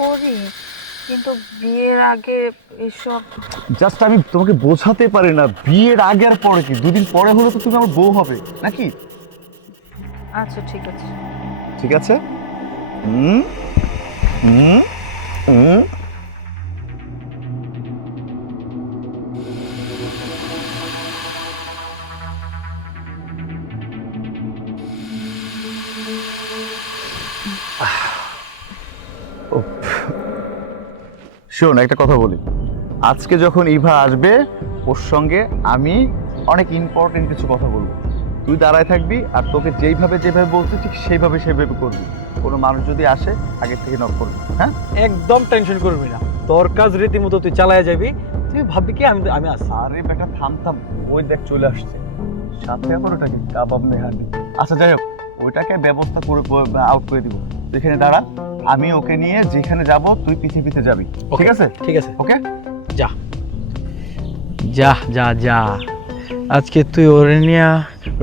করি, কিন্তু বিয়ের আগে এসব। জাস্ট আমি তোমাকে বোঝাতে পারি না, বিয়ের আগে আর পরে কি, দুদিন পরে হলে তো তুমি আমার বউ হবে নাকি? আচ্ছা ঠিক আছে। ঠিক আছে। হুম হুম হুম। শোন, একটা কথা বলি। আজকে যখন ইভা আসবে, ওর সঙ্গে আমি অনেক ইম্পর্টেন্ট কিছু কথা বলবো। তুই দাঁড়ায় থাকবি আর তোকে যেভাবে যেভাবে বলছি ঠিক সেইভাবে সেভাবে করবি। কোনো মানুষ যদি আসে আগে থেকে নক করবি, হ্যাঁ? একদম টেনশন করবি না, তোর কাজ রীতিমতো তুই চালায় যাবি। তুই ভাববি কি আমি আমি আছি। আরে বেটা থাম থাম, ওই দেখ চলে আসছে। সাথে আবার ওটাকে কাবাব মেহাদি। আচ্ছা যাই হোক, ওইটাকে ব্যবস্থা করে আউট করে দিব। তুই এখানে দাঁড়া, আমি ওকে নিয়ে যেখানে যাব তুই পিছে পিছে যাবি, ঠিক আছে? ঠিক আছে, ওকে। যা যা যা যা। আজকে তুই ওরে নিয়ে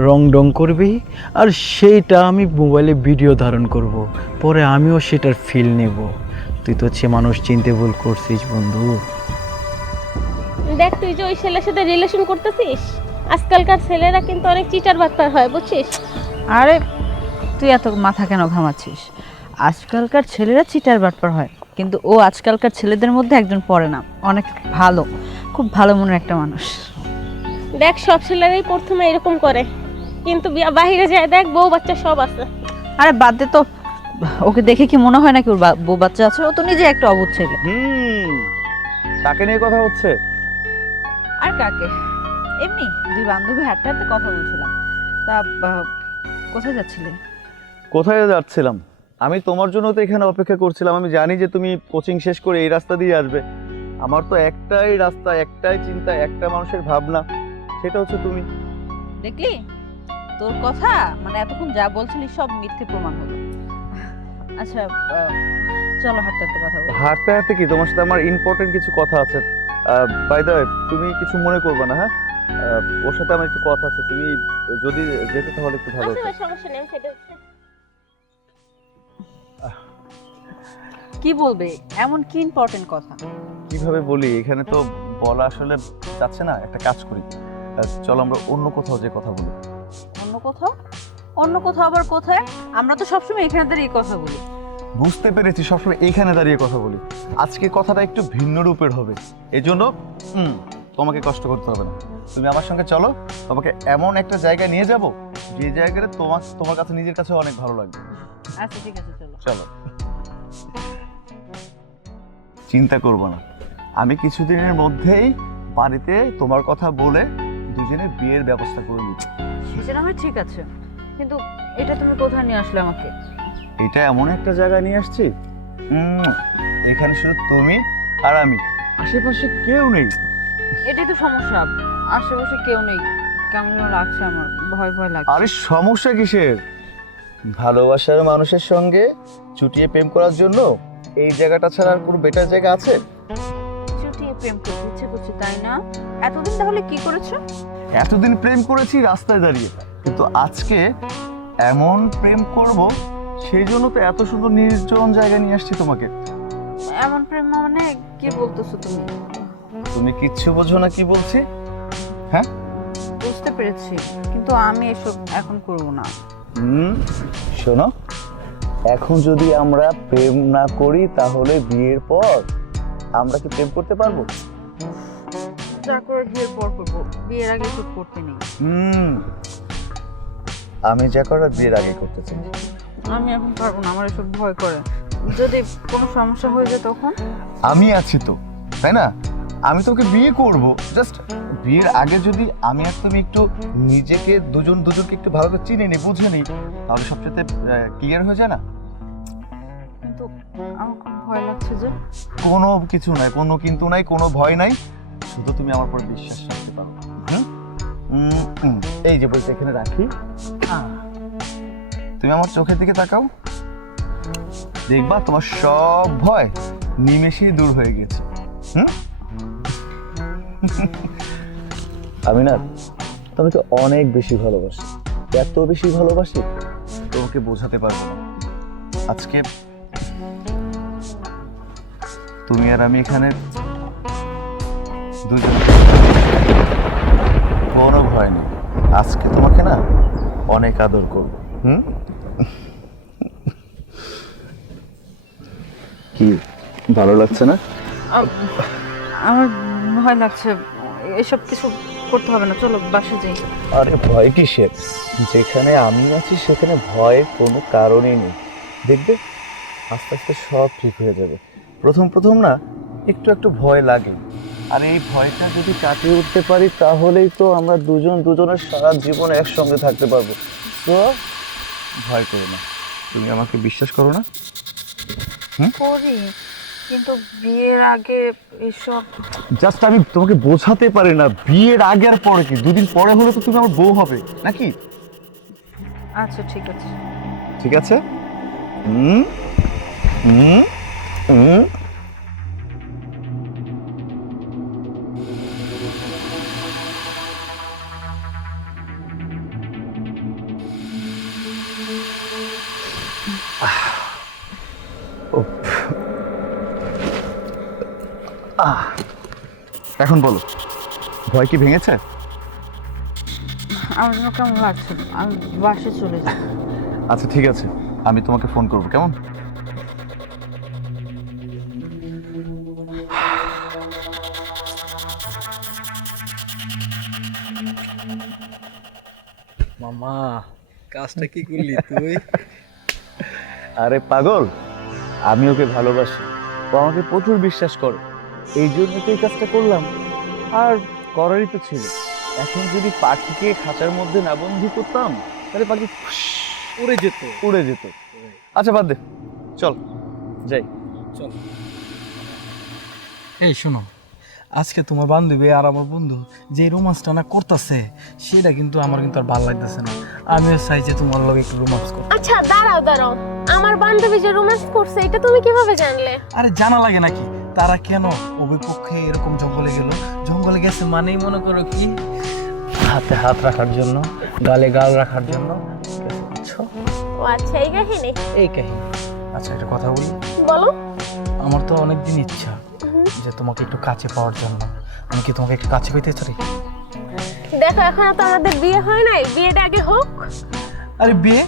রং ডং করবি, আর সেইটা আমি মোবাইলে ভিডিও ধারণ করব, পরে আমিও সেটার ফিল নেব। তুই তো হচ্ছে মানুষ চিনতে ভুল করছিস বন্ধু। দেখ, তুই যে ওই ছেলের সাথে রিলেশন করতেছিস, আজকালকার ছেলেরা কিন্তু অনেক চিটার বাটপার হয়, বুঝছিস? আরে তুই এত মাথা কেন ঘামাচ্ছিস? আজকালকার ছেলেরা চিটার বাটপার হয়, কিন্তু ও আজকালকার ছেলেদের মধ্যে একজন পড়ে না, অনেক ভালো, খুব ভালো মনের একটা মানুষ। দেখ, সব ছেলেরাই প্রথমে এরকম করে, কিন্তু বাহিরে যায় দেখ বউ বাচ্চা সব আছে। আরে বাদ দে তো, ওকে দেখে কি মনে হয় নাকি ওর বউ বাচ্চা আছে? ও তো নিজে একটা অবুঝ ছেলে। তাকে নিয়ে কথা হচ্ছে? আর কাকে? এমনি দুই বান্ধবী হাঁটতে হাঁটতে কথা বলছিলাম। তা কোথায় যাচ্ছিলে? কোথায় যাচ্ছিলাম? আমি তোমার জন্য তো এখানে অপেক্ষা করছিলাম। আমি জানি যে তুমি কোচিং শেষ করে এই রাস্তা দিয়ে আসবে। আমার তো একটাই রাস্তা, একটাই চিন্তা, একটা মানুষের ভাবনা, সেটা হচ্ছে তুমি। দেখলি, তোর কথা মানে এতক্ষণ যা বলছিলি সব মিথ্যে প্রমাণ হলো। আচ্ছা, চলো হাঁটতে হাঁটতে কথা বলি। হাঁটতে হাঁটতে কি, তোমার সাথে আমার ইম্পর্টেন্ট কিছু কথা আছে। বাই দ্য ওয়ে, তুমি কিছু মনে করবে না, হ্যাঁ? ওর সাথে আমার একটু কথা আছে। তুমি যদি যেতে তাহলে একটু ভালো আচ্ছা হতো। ভাই, সমস্যা নেই, আমি সেটা কি বলবে? এমন কি ইম্পর্টেন্ট কথা? কিভাবে বলি, এখানে তো বলা আসলে যাচ্ছে না। একটা কাজ করি, চলো আমরা অন্য কোথাও যে কথা বলি। অন্য কোথাও? অন্য কোথাও আবার কোথায়? আমরা তো সবসময় এখানে দাঁড়িয়ে কথা বলি। বুঝতে পেরেছি, সবসময় এইখানে দাঁড়িয়ে কথা বলি। আজকে কথাটা একটু ভিন্ন রূপের হবে, এই জন্য তোমাকে কষ্ট করতে হবে না। তুমি আমার সঙ্গে চলো, তোমাকে এমন একটা জায়গায় নিয়ে যাব যে জায়গাটা তোমার কাছে নিজের কাছে অনেক ভালো লাগবে। আচ্ছা ঠিক আছে, চলো। চলো। চিন্তা করবো না, আমি কিছুদিনের মধ্যেই বাড়িতে তোমার কথা বলে দুজনের বিয়ের ব্যবস্থা করে নিচ্ছি। সেটা না হয় ঠিক আছে, কিন্তু এটা তুমি কোথায় নিয়ে আসলে আমাকে? এটা এমন একটা জায়গায় নিয়ে আসছি, এখানে শুধু তুমি আর আমি, আশেপাশে কেউ নেই। এটাই তো সমস্যা, আশেপাশে কেউ নেই। কেমন যেন লাগছে, আমার ভয় ভয় লাগছে। আরে সমস্যা কিসের? ভালোবাসার মানুষের সঙ্গে চুটিয়ে প্রেম করার জন্য এই জায়গাটা ছাড়া আর কোনো বেটার জায়গা আছে? চুটিয়ে প্রেম করতে ইচ্ছে করছে, তাই না? এতদিন তাহলে কি করেছো? এতদিন প্রেম করেছি রাস্তায় দাঁড়িয়ে, কিন্তু আজকে এমন প্রেম করব, সেই জন্য তো এত সুন্দর নির্জন জায়গায় নিয়ে আসছি তোমাকে। এমন প্রেম মানে কি বলতেছো তুমি? তুমি কিচ্ছু বোঝো না কি বলছি, হ্যাঁ? বুঝতে পেরেছি, কিন্তু আমি এসব এখন করব না। শোনো, এখন যদি আমরা প্রেম না করি তাহলে বিয়ের পর আমরা কি প্রেম করতে পারবো? যা করে বিয়ের পর করবো, বিয়ের আগে এসব করতে নেই। আমি যা করার বিয়ের আগে করতে চাই। আমি এখন পারবো না, আমার এসব ভয় করে। যদি কোনো সমস্যা হয়ে যায় তখন? আমি আছি তো, তাই না? আমি তোকে বিয়ে করব, জাস্ট বিয়ের আগে যদি আমি আর তুমি একটু নিজেকে দুজনকে একটু ভালো করে চিনে নিই, বুঝে নিই, তাহলে সবচেয়ে ক্লিয়ার হয়ে যায় না? কিন্তু আমার খুব ভয় লাগছে যে। কোনো কিছু নাই, কোনো কিন্তু নাই, কোনো ভয় নাই, শুধু তুমি আমার উপর বিশ্বাস রাখতে পারো। এই যে বলছি এখানে রাখি, তুমি আমার চোখের দিকে তাকাও, দেখবা তোমার সব ভয় নিমেষেই দূর হয়ে গেছে। আমি না তোমাকে অনেক বেশি ভালোবাসি, এত বেশি ভালোবাসি তোমাকে বোঝাতে পারবো না। আজকে তুমি আর আমি এখানে দুজন, কোনো ভয় নেই। আজকে তোমাকে না অনেক আদর করব। কি ভালো লাগছে না? আমার ভয় লাগছে, এসব কিছু করতে হবে না, চলো বাসে যাই। আরে ভয় কিসের? যেখানে আমি আছি সেখানে ভয়ের কোনো কারণই নেই। দেখবে আস্তে আস্তে সব ঠিক হয়ে যাবে। প্রথম প্রথম না একটু একটু ভয় লাগে, আর এই ভয়টা যদি কাটিয়ে উঠতে পারি তাহলেই তো আমরা দুজন দুজনের সারা জীবন একসঙ্গে থাকতে পারবো। তো ভয় করো না, তুমি আমাকে বিশ্বাস করো না? করি, কিন্তু বিয়ের আগে এসব। জাস্ট আমি তোমাকে বোঝাতে পারি না, বিয়ের আগে আর পরে কি, দুদিন পরে হলে তো তুমি আমার বউ হবে নাকি? আচ্ছা ঠিক আছে। ঠিক আছে। হুম হুম হুম। এখন বলো, ভয় কি ভেঙেছে? আমার জন্য কেমন লাগছে, আমি বাসে চলে যাই। আচ্ছা ঠিক আছে, আমি তোমাকে ফোন করবো, কেমন? মামা, কাজটা কি করলি তুই? আরে পাগল, আমি ওকে ভালোবাসি, ও আমাকে প্রচুর বিশ্বাস করে, এই জন্য তো এই কাজটা করলাম। আর করারই তো ছিল। এখন যদি পাখিকে খাঁচার মধ্যে না বন্দি করতাম তাহলে পাখি উড়ে যেত। উড়ে যেত। আচ্ছা বাদ দে, চল যাই। চল। এই শোনো, আজকে তোমার বান্ধবী আর আমার বন্ধু যে রোমান্সটা না করতেছে সেটা কিন্তু আমার কিন্তু আর ভালো লাগতেছে না। আমিও চাই যে তোমার লগে একটু রোমান্স করতে। আচ্ছা দাঁড়াও দাঁড়াও, আমার বান্ধবী যে রোম্যান্স করছে এটা তুমি কিভাবে জানলে? আরে জানা লাগে নাকি? তারা কেন অভিপক্ষে এরকম জঙ্গলে গেল? জঙ্গলে গেছে মানেই মনে করো কি হাতে হাত রাখার জন্য, গালে গাল রাখার জন্য। বুঝছো? ও আচ্ছা, এই কাহিনী। এই কাহিনী। আচ্ছা একটা কথা বলি, বলো। আমার তো অনেকদিন ইচ্ছা যে তোমাকে একটু কাছে পাওয়ার জন্য। আমি কি তোমাকে একটু কাছে পেতে চাই? দেখো এখনো তো আমাদের বিয়ে হয় নাই, বিয়েটা আগে হোক। আরে বিয়ে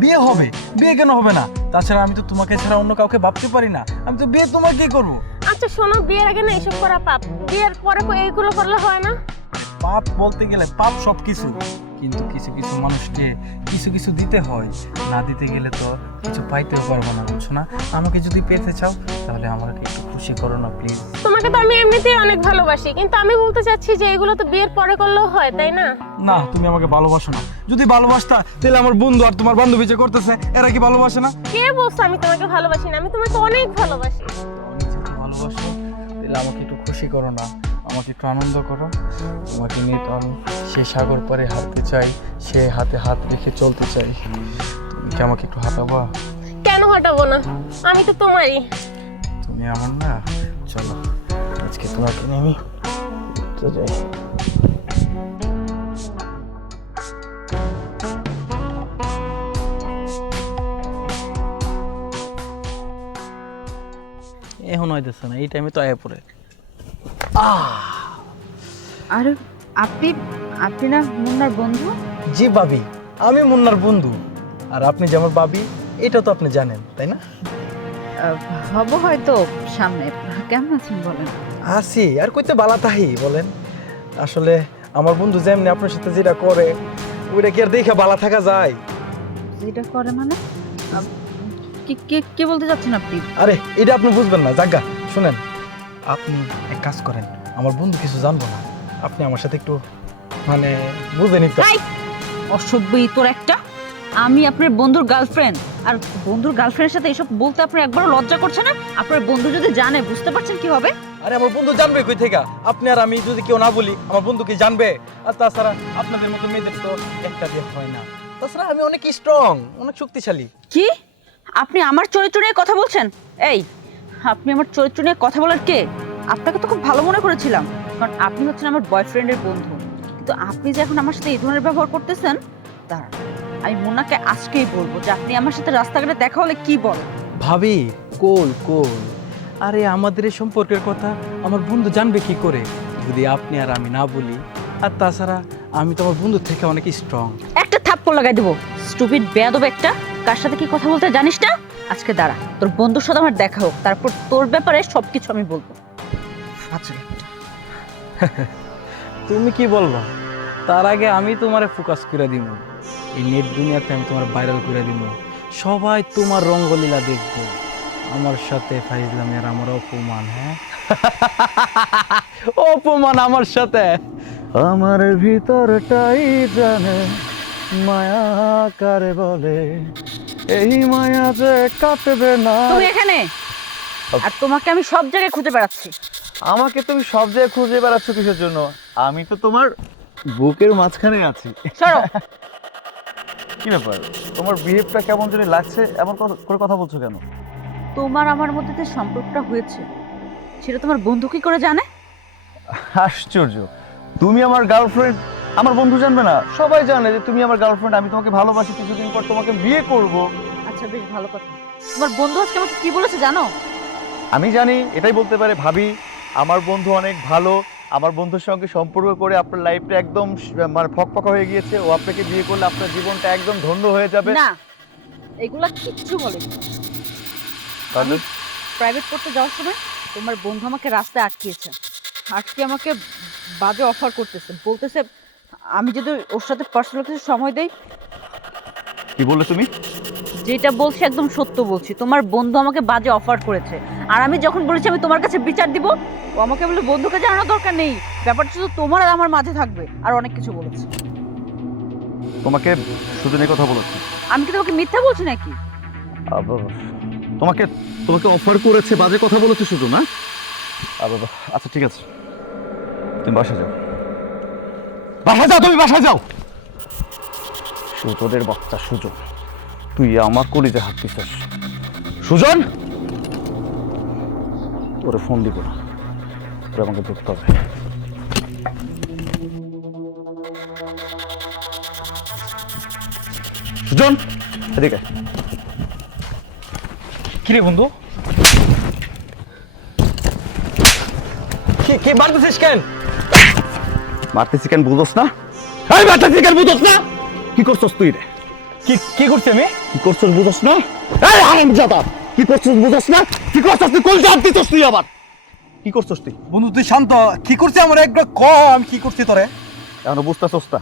বিয়ে হবে, বিয়ে কেন হবে না? তাছাড়া আমি তো তোমাকে ছাড়া অন্য কাউকে ভাবতে পারি না। আমি তো বিয়ে তোমাকেই করবো। আচ্ছা শোনো, বিয়ের আগে না এসব করা পাপ, বিয়ের পরে এইগুলো করলে হয় না। পাপ বলতে গেলে পাপ সব কিছু, কিন্তু কিছু কিছু মানুষকে কিছু কিছু দিতে হয়, না দিতে গেলে তো কিছু পাইতেও পারবো না, বুঝছো না? আমাকে যদি পেতে চাও তাহলে আমাকে একটু খুশি করো না প্লিজ। তোমাকে তো আমি এমনিতেই অনেক ভালোবাসি, কিন্তু আমি বলতে চাচ্ছি যে এগুলো তো বিয়ের পরে করলেও হয়, তাই না? না, তুমি আমাকে ভালোবাসো না। যদি ভালোবাসতা তাহলে আমার বন্ধু আর তোমার বান্ধবী যে করতেছে এরা কি ভালোবাসে না? কে বলছো আমি তোমাকে ভালোবাসি না? আমি তোমাকে অনেক ভালোবাসি। অনেক যেহেতু ভালোবাসো তাহলে আমাকে একটু খুশি করো না, আমাকে একটু আনন্দ করো। তোমাকে নিয়ে তো আমি সে সাগর পাড়ে হাঁটতে চাই, সে হাতে হাত রেখে চলতে চাই। তুমি কি আমাকে একটু হাঁটাবা? কেন হটাবো না, আমি তো তোমারই। তুমি আমার না, চলো আজকে তোমাকে নিয়ে আমি ঘুরতে যাই। এখন হইতেছে না, এই টাইমে তো আয়া পড়ে। আরে আপনি আপনি না মুন্নার বন্ধু? জি ভাবি, আমি মুন্নার বন্ধু। আর আপনি যে আমার ভাবি এটা তো আপনি জানেন, তাই না? হব হয়তো সামনে। কেমন আছেন বলেন? আসি আর কইতে বালা তাহি বলেন। আসলে আমার বন্ধু যেমনি আপনার সাথে যেটা করে ওইটা কি আর দেখে বালা থাকা যায়? যেটা করে মানে কি কি কি বলতে চাচ্ছেন আপনি? আরে এটা আপনি বুঝবেন না, জাগা শুনেন। আপনি এক কাজ করেন, আমার বন্ধু কিছু জানবো না, আপনি আমার সাথে একটু মানে বুঝেনি তো। এই, অসভ্যই তোর একটা! আমি আপনার বন্ধুর গার্লফ্রেন্ড, আর বন্ধুর গার্লফ্রেন্ডের সাথে এসব বলতে আপনার একবারও লজ্জা করছে না? আপনার বন্ধু যদি জানে বুঝতে পারছেন কি হবে? আরে আমার বন্ধু জানবে কই থেকে? আপনি আর আমি যদি কেউ না বলি আমার বন্ধু কি জানবে? আর তাছাড়া আপনাদের মতো মেয়েদের তো একটা দিয়ে হয় না। তাছাড়া আমি অনেক স্ট্রং, অনেক শক্তিশালী। কি আপনি আমার চরিত্র নিয়ে কথা বলছেন? এই, আপনি আমার চরিত্র নিয়ে কথা বলার কে? আপনাকে তো খুব ভালো মনে করেছিলাম, কারণ আপনি হচ্ছেন আমার বয়ফ্রেন্ডের বন্ধু। কিন্তু আপনি যে এখন আমার সাথে এই ধরনের ব্যবহার করতেছেন, তার আমি মুন্নাকে আজকেই বলবো যে আপনি আমার সাথে রাস্তাঘাটে দেখা হলে কি বলেন। ভাবি কোল কোল। আরে আমাদের এই সম্পর্কের কথা আমার বন্ধু জানবে কি করে যদি আপনি আর আমি না বলি? আর তাছাড়া আমি তো আমার বন্ধুর থেকে অনেক স্ট্রং। একটা থাপ্পড় লাগাই দেবো, স্টুপিড বেয়াদব একটা। কার সাথে কি কথা বলতে জানিস না? আজকে দাঁড়া, তোর বন্ধুর সাথে আমার দেখা হোক, তারপর তোর ব্যাপারে সবকিছু আমি বলবো। ফাজিল একটা। তুমি কি বলবা? তার আগে আমি তোমারে ফোকাস করে দিব। এই নেট দুনিয়াতে আমি তোমার ভাইরাল করে দিব। সবাই তোমার রঙ্গলীলা দেখবো। আমার সাথে ফাইজলামি আর আমার অপমান। হ্যাঁ অপমান আমার সাথে। আমার ভিতরটাই জানে মায়া কারে বলে, এই মায়া যে কাটবে না। তুমি এখানে, আর তোমাকে আমি সব জায়গায় খুঁজে বেড়াচ্ছি। আমাকে তুমি সব জায়গায় খুঁজে বেড়াচ্ছ কিসের জন্য? আমি তো তোমার বুকের মাঝখানে আছি। সরো। কি ব্যাপার, তোমার বিহেভটা কেমন জানি লাগছে, এমন করে কথা বলছো কেন? তোমার আমার মধ্যে যে সম্পর্কটা হয়েছে সেটা তোমার বন্ধু কি করে জানে? আশ্চর্য, তুমি আমার গার্লফ্রেন্ড, আমার বন্ধু জানবে না? সবাই জানে যে তুমি আমার গার্লফ্রেন্ড, আমি তোমাকে ভালোবাসি, কিছুদিন পর তোমাকে বিয়ে করব। আচ্ছা বেশ ভালো কথা। তোমার বন্ধু আজকে আমাকে কি বলেছে জানো? আমি জানি, এটাই বলতে পারে ভাবি আমার বন্ধু অনেক ভালো, আমার বন্ধুর সঙ্গে সম্পর্ক করে আপনার লাইফটা একদম মানে ফকফকা হয়ে গিয়েছে, ও আপনাকে বিয়ে করলে আপনার জীবনটা একদম ধন্য হয়ে যাবে। না, এগুলা কিচ্ছু বলেনি। তাহলে প্রাইভেট পড়তে যাওয়ার সময় তোমার বন্ধু আমাকে রাস্তায় আটকিয়েছে, আজকে আমাকে বাজে অফার করতেছে, বলতেছে আমি যদি ওর সাথে পার্সোনাল কিছু সময় দেই। কি বললে তুমি? যেটা বলছি একদম সত্য বলছি, তোমার বন্ধু আমাকে বাজে অফার করেছে, আর আমি যখন বলেছি আমি তোমার কাছে বিচার দিব, ও আমাকে বলে বন্ধুকে জানানোর দরকার নেই, ব্যাপারটা শুধু তোমার আর আমার মাঝে থাকবে, আর অনেক কিছু বলেছে। তোমাকে সুজনের কথা বলেছি? আমি কি তোমাকে মিথ্যা বলছি নাকি? তোমাকে তোমাকে অফার করেছে, বাজে কথা বলেছে শুধু না? আচ্ছা ঠিক আছে, তুমি বাসা যাও, বাসা যাও, তুমি বাসা যাও। সুজনের বাচ্চা সুজন, তুই আমার কলিজে হাত দিছিস। সুজন, ওরে ফোন দিব না, ওরে আমাকে ধরতে হবে। সুজন এদিকে। কিরে বন্ধু, কি মারতেছিস কেন? মারতেছি কেন বুঝোস না? এই মারতেছি কেন বুঝোস না? কি করছস তুই রে? কি করছি আমি? কি করছস বুঝোস না? এই হারামজাদা, কি করছস বুঝোস না? কি করছস তুই? কোন জাত দিছস তুই আবার? কি করছস তুই? বন্ধু তুই শান্ত। কি করছি আমার একবার ক, আমি কি করছি তোরে? এখনো বুঝতাছস না?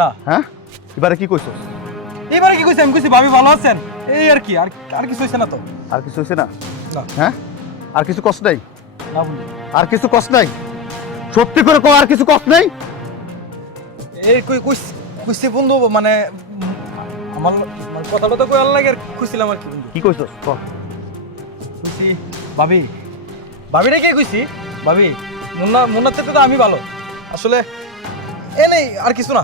না। হ্যাঁ, এবারে কি কইছস? এবারে কি কইছি? আমি কইছি ভাবি ভালো আছেন, এই আর কি। আর কিছু হইছে না তো? আর কিছু হইছে না? না। হ্যাঁ, আর কিছু কষ্ট নাই? না বন্ধু, আর কিছু কষ্ট নাই? সত্যি করে কও, আর কিছু কষ্ট নাই? এই কইছি বন্ধু, মানে আমার মানে কথাটা তো কই লাগে আর কইছিলাম আর কি বন্ধু। কি কইছস? ক। কইছি ভাবিরে কে কইছি? ভাবি মুন্নার থেকে তো আমি ভালো আসলে। এ নেই আর কিছু না।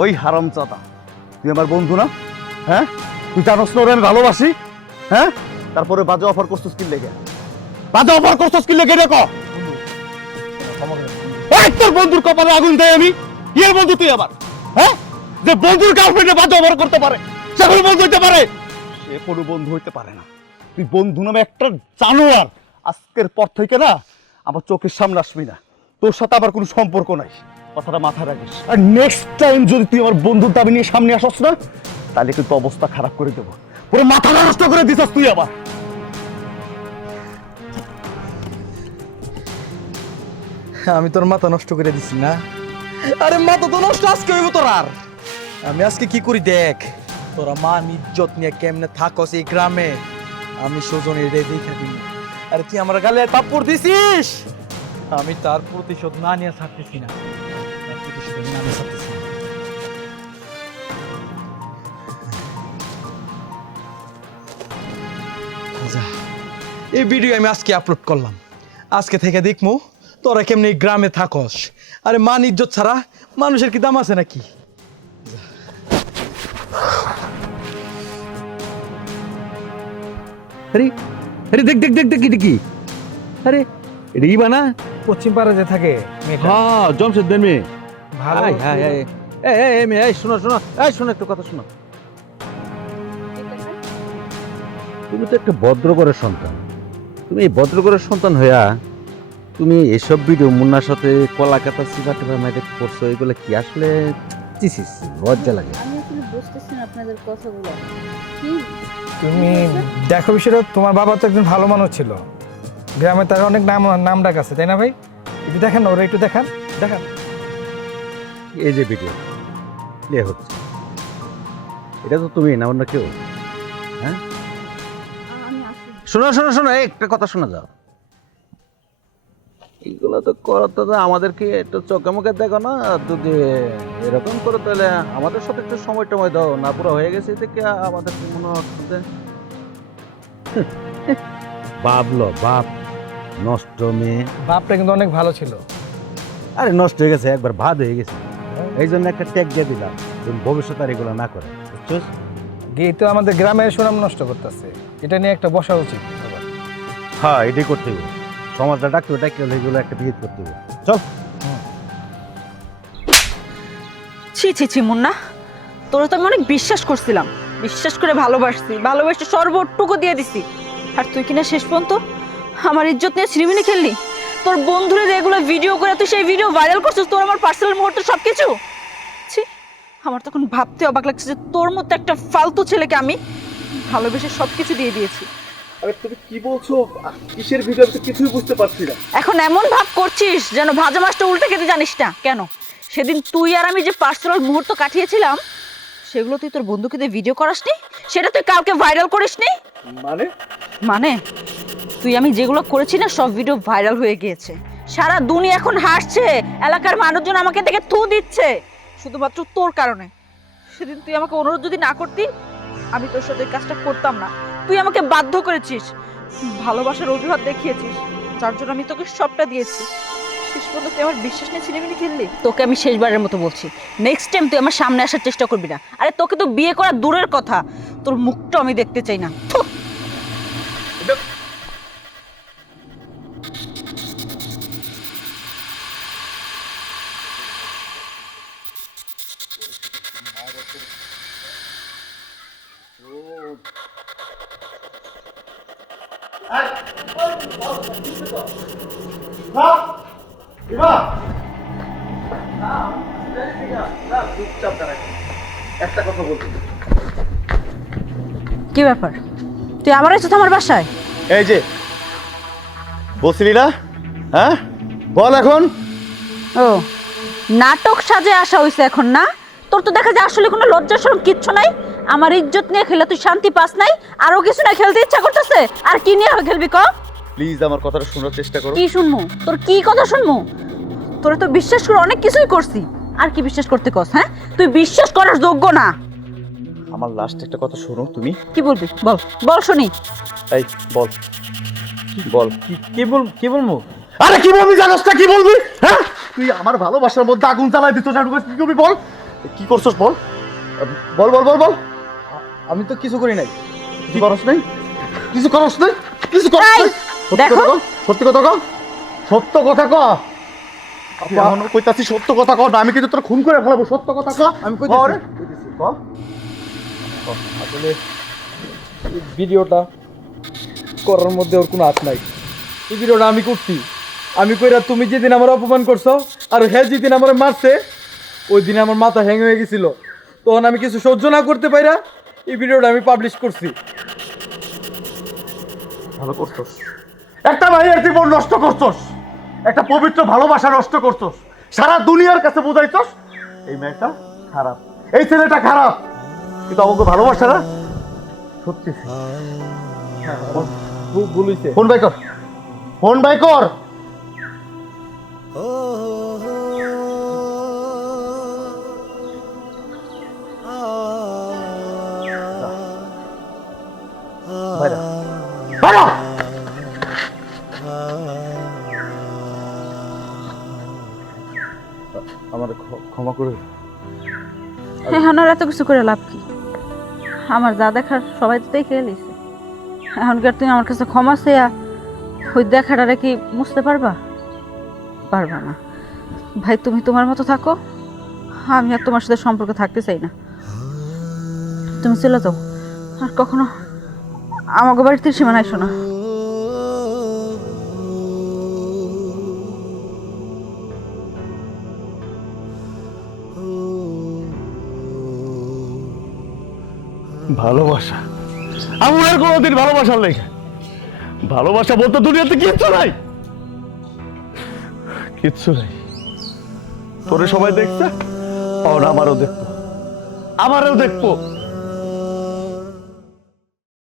ওই হারামজাদা, তুই আমার বন্ধু না? হ্যাঁ, তুই জানোস না ওরে আমি ভালোবাসি? হ্যাঁ, তারপরে বাজে অফার করছস কি লেগে? বাজে অফার করছস কি লেগে দেখো? এই তোর বন্ধুর কপালে আগুন দেয় আমি? কি এর বন্ধু তুই আবার? হ্যাঁ, যে বন্ধুর গার্লফ্রেন্ডে বাজে অফার করতে পারে সে কোনো বন্ধু হইতে পারে? সে কোনো বন্ধু হইতে পারে না। তুই বন্ধু নামে একটা জানোয়ার। আজকের পর থেকে না আমার চোখের সামনে আসবি না, তোর সাথে আবার কোনো সম্পর্ক নাই, কথাটা মাথায় রাখিস। আর নেক্সট টাইম যদি তুই আমার বন্ধুর দাবি নিয়ে সামনে আসস না, তাহলে কিন্তু অবস্থা খারাপ করে দেবো। পুরো মাথা নষ্ট করে দিছস তুই আবার। আমি তোর মাথা নষ্ট করে দিছি না? আরে মাথা তো নষ্ট আজকে হইব তোর। আর আমি আজকে কি করি দেখ, তোরা মান ইজ্জত নিয়ে কেমনে থাকস এই গ্রামে, আমি সুজনের দেখে দিই। আরে তুই আমার গালে থাপ্পড় দিছিস, আমি তার প্রতিশোধ না নিয়ে ছাড়তেছি না, তার প্রতিশোধ আমি না নিয়ে ছাড়তেছি না। যা, এই ভিডিও আমি আজকে আপলোড করলাম, আজকে থেকে দেখমু তোরা কেমনি এই গ্রামে থাকস। আরে মান ইজ্জত ছাড়া মানুষের কি দাম আছে নাকি? আরে আরে দেখ দেখ দেখ দেখ এটা কি? আরে এটা ইবা না? পশ্চিম পাড়া যে থাকে মেয়েটা হ্যাঁ, জমশেদদের মেয়ে। ভালো হাই হাই হাই, এই মেয়ে, এই শোনো শোনো, এই শোনো একটু কথা শোনো। তুমি তো একটা ভদ্রঘরের সন্তান। তুমি এই ভদ্রঘরের সন্তান হইয়া তুমি এসব ভিডিও মুন্নার সাথে কলা কাটা সিফা টিফা মাইতে করছো, এগুলো কি আসলে চিসিস লজ্জা লাগে। আমি আসলে বুঝতেছি না আপনাদের কথাগুলো কি। তুমি দেখো বিষয়টা, তোমার বাবা তো একজন ভালো মানুষ ছিল, গ্রামে তার অনেক নাম ডাক আছে, তাই না ভাই? একটু দেখেন না, ওরা একটু দেখান দেখান। এই যে ভিডিও প্লে হচ্ছে, এটা তো তুমি না অন্য কেউ? হ্যাঁ, শোনো শোনো শোনো, এই একটা কথা শোনা যাও। এইগুলো তো করতে তো আমাদেরকে একটু চোখে মুখে দেখো না, যদি এরকম করো তাহলে আমাদের সাথে একটু সময় টময় দাও না। পুরো হয়ে গেছে দেখে আমাদের মনে হচ্ছে বাবলো বাপ নষ্ট মেয়ে। বাপটা কিন্তু অনেক ভালো ছিল। আরে নষ্ট হয়ে গেছে, একবার ভাদ হয়ে গেছে, এই জন্য একটা ট্যাগ দিয়ে দিলাম, ভবিষ্যতে আর এগুলো না করে, বুঝছিস? গিয়ে তো আমাদের গ্রামের সুনাম নষ্ট করতেছে, এটা নিয়ে একটা বসা উচিত। হ্যাঁ, এটাই করতে হবে, সমাজটা ডাকতে হবে, ডাকতে হলে এগুলো একটা বিহিত করতে হবে। চল। ছি ছি ছি মুন্না, তোরা তো আমি অনেক বিশ্বাস করছিলাম, বিশ্বাস করে ভালোবাসি সর্বটুকু দিয়ে দিছি, আর তুই কিনা শেষ পর্যন্ত আমার ইজ্জত নিয়ে ছিনিমিনি খেললি। তোর বন্ধুরা এগুলো ভিডিও করে তুই সেই ভিডিও ভাইরাল করছিস, তোর আমার পার্সোনাল মুহূর্ত সবকিছু। ছি, আমার তখন ভাবতে অবাক লাগছে যে তোর মতো একটা ফালতু ছেলেকে আমি ভালোবেসে সবকিছু দিয়ে দিয়েছি। আরে তুমি কি বলছো? কিসের ভিডিও? আমি তো কিছুই বুঝতে পারছি না। এখন এমন ভাব করছিস যেন ভাজা মাছটা উল্টে খেতে জানিস না। কেন সেদিন তুই আর আমি যে পার্সোনাল মুহূর্ত কাটিয়েছিলাম সেগুলো তুই তোর বন্ধুকে দিয়ে ভিডিও করাসনি, সেটা তুই কাউকে ভাইরাল করিসনি? মানে তুই আমি যেগুলো করেছি না সব ভিডিও ভাইরাল হয়ে গিয়েছে, সারা দুনিয়া এখন হাসছে, এলাকার মানুষজন আমাকে দেখে থু দিচ্ছে শুধুমাত্র তোর কারণে। সেদিন তুই আমাকে অনুরোধ যদি না করতি আমি তোর সাথে এই কাজটা করতাম না। তুই আমাকে বাধ্য করেছিস, ভালোবাসার অজুহাত দেখিয়েছিস, যার জন্য আমি তোকে সবটা দিয়েছি। শেষ পর্যন্ত তুই আমার বিশ্বাস নিয়ে ছিনিমিনি খেললি। তোকে আমি শেষবারের মতো বলছি, নেক্সট টাইম তুই আমার সামনে আসার চেষ্টা করবি না। আরে তোকে তো বিয়ে করা দূরের কথা, তোর মুখটা আমি দেখতে চাই না। থু। একটা কথা বলছি। কি ব্যাপার, তুই আবার এসেছিস আমার বাসায়? এই যে বলছিলি না, হ্যাঁ বল এখন। ও, নাটক সাজে আসা হইছে এখন না? তোর তো দেখা যায় আসলে কোনো লজ্জা শরম কিচ্ছু নাই। আমার ইজ্জত নিয়ে খেলে তুই শান্তি পাস নাই, আরো কিছু না খেলতে ইচ্ছা করতেছে? আর কি নিয়ে খেলবি ক? প্লিজ আমার কথাটা শোনার চেষ্টা করো। কি শুনমু? তোর কি কথা শুনমু? তোরা তো বিশ্বাস করে অনেক কিছুই করছি, আর কি বিশ্বাস করতে কস? হ্যাঁ, তুই বিশ্বাস করার যোগ্য না। আমার লাস্ট একটা কথা শোনো তুমি। কি বলবি বল, বল শুনি। এই বল বল। কি বলবো? আরে কি বলবি জানোস না? কি বলবি? হ্যাঁ, তুই আমার ভালোবাসার মধ্যে আগুন জ্বালাই দিত, জানো কি করবি বল? কি করছস বল বল বল বল বল। আমি তো কিছু করি নাই। কি করছ নাই? কিছু করছ নাই? কিছু করছ এই, নাই? দেখো। সত্যি কথা কও, সত্য কথা ক। আমি কইতাছি সত্য কথা কও না, আমি কিন্তু তোর খুন করে ফেলাবো। সত্য কথা ক। আমি কইতেছি ক। আসলে এই ভিডিওটা করার মধ্যে ওর কোনো হাত নাই। এই ভিডিওটা আমি করছি, আমি কইরা তুমি যেদিন আমার অপমান করছো আর হ্যাঁ যেদিন আমার মারছে ওই দিন আমার মাথা হ্যাং হয়ে গেছিল, তখন আমি কিছু সহ্য না করতে পাইরা এই ভিডিওটা আমি পাবলিশ করছি। ভালো করছস, একটা ভাইয়ের জীবন নষ্ট করছস, একটা পবিত্র ভালোবাসা নষ্ট করছস, সারা দুনিয়ার কাছে বোঝাইছস এই মেয়েটা খারাপ, এই ছেলেটা খারাপ, কিন্তু আমাকে ভালোবাসা না সত্যি। ভুল হইছে। ফোন বাই কর, ফোন বাই কর। বাইরে বাইরে। আমার ক্ষমা করে। এখন আর এত কিছু করে লাভ কি? আমার যা দেখার সবাই তো দেখে এলিছে। এখনকার তুমি আমার কাছে ক্ষমা চেয়া ওই দেখাটারে কি বুঝতে পারবা? পারবা না ভাই, তুমি তোমার মতো থাকো, আমি আর তোমার সাথে সম্পর্ক থাকতে চাই না। তুমি চলে যাও, আর কখনো আমাকে বাড়িতে সীমানায় শোনা। ভালোবাসা আমার আর কোনোদিন ভালোবাসার লেখা ভালোবাসা বলতে দুনিয়াতে কিচ্ছু নাই, কিচ্ছু নাই। তোরে সবাই দেখছে, আমারও দেখবো, আমারও দেখবো।